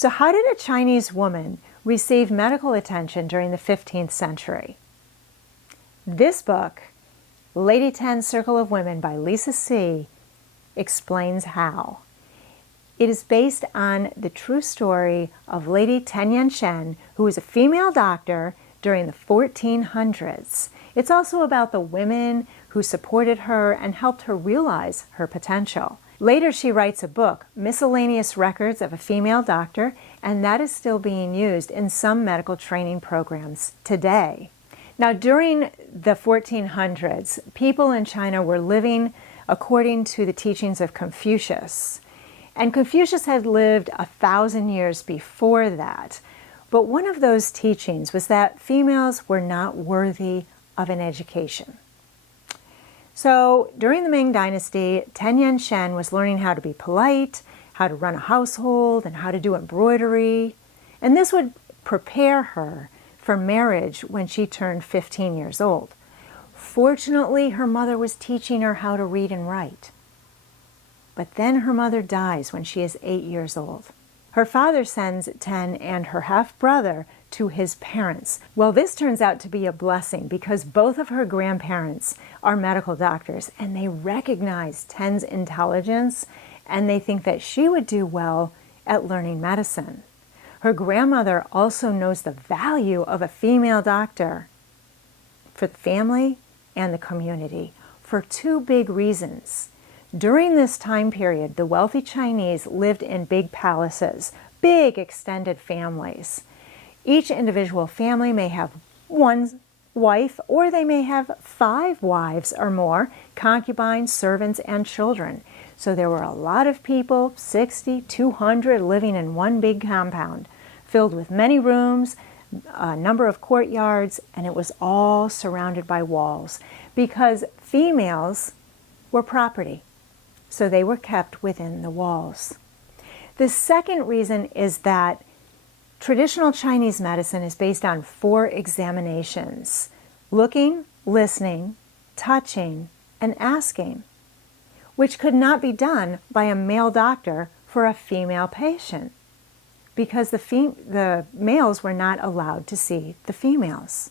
So how did a Chinese woman receive medical attention during the 15th century? This book, Lady Tan's Circle of Women by Lisa See, explains how. It is based on the true story of Lady Tan Yunxian, who was a female doctor during the 1400s. It's also about the women who supported her and helped her realize her potential. Later, she writes a book, Miscellaneous Records of a Female Doctor, and that is still being used in some medical training programs today. Now, during the 1400s, people in China were living according to the teachings of Confucius. And Confucius had lived 1,000 years before that. But one of those teachings was that females were not worthy of an education. So during the Ming Dynasty, Tan Yunxian was learning how to be polite, how to run a household, and how to do embroidery. And this would prepare her for marriage when she turned 15 years old. Fortunately, her mother was teaching her how to read and write. But then her mother dies when she is 8 years old. Her father sends Tan and her half-brother to his parents. Well, this turns out to be a blessing because both of her grandparents are medical doctors and they recognize Tan's intelligence and they think that she would do well at learning medicine. Her grandmother also knows the value of a female doctor for the family and the community for two big reasons. During this time period, the wealthy Chinese lived in big palaces, big extended families. Each individual family may have one wife, or they may have 5 wives or more, concubines, servants, and children. So there were a lot of people, 60, 200, living in one big compound, filled with many rooms, a number of courtyards, and it was all surrounded by walls because females were property. So they were kept within the walls. The second reason is that traditional Chinese medicine is based on 4 examinations: looking, listening, touching, and asking, which could not be done by a male doctor for a female patient because the males were not allowed to see the females.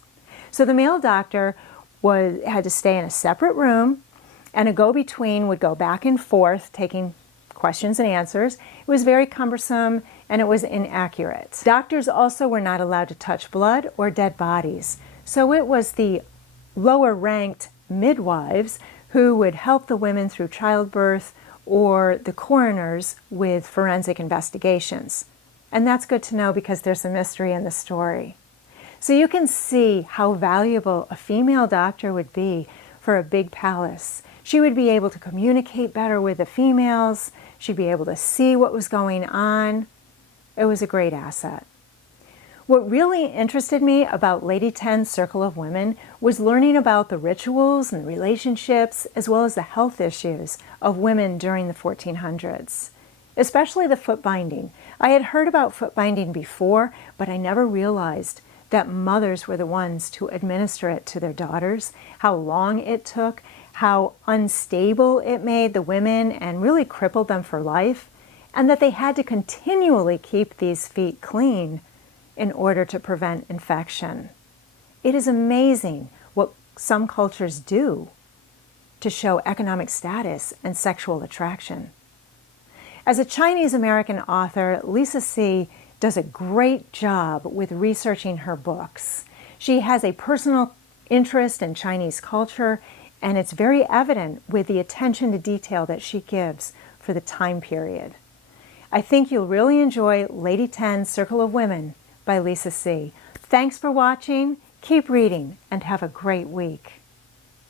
So the male doctor had to stay in a separate room, and a go-between would go back and forth taking questions and answers. It was very cumbersome and it was inaccurate. Doctors also were not allowed to touch blood or dead bodies. So it was the lower ranked midwives who would help the women through childbirth or the coroners with forensic investigations. And that's good to know because there's a mystery in the story. So you can see how valuable a female doctor would be for a big palace. She would be able to communicate better with the females. She'd be able to see what was going on. It was a great asset. What really interested me about Lady Tan's Circle of Women was learning about the rituals and the relationships as well as the health issues of women during the 1400s, especially the foot binding. I had heard about foot binding before, but I never realized that mothers were the ones to administer it to their daughters, how long it took, how unstable it made the women and really crippled them for life, and that they had to continually keep these feet clean in order to prevent infection. It is amazing what some cultures do to show economic status and sexual attraction. As a Chinese American author, Lisa See does a great job with researching her books. She has a personal interest in Chinese culture, and it's very evident with the attention to detail that she gives for the time period. I think you'll really enjoy Lady Tan's Circle of Women by Lisa See. Thanks for watching, keep reading, and have a great week.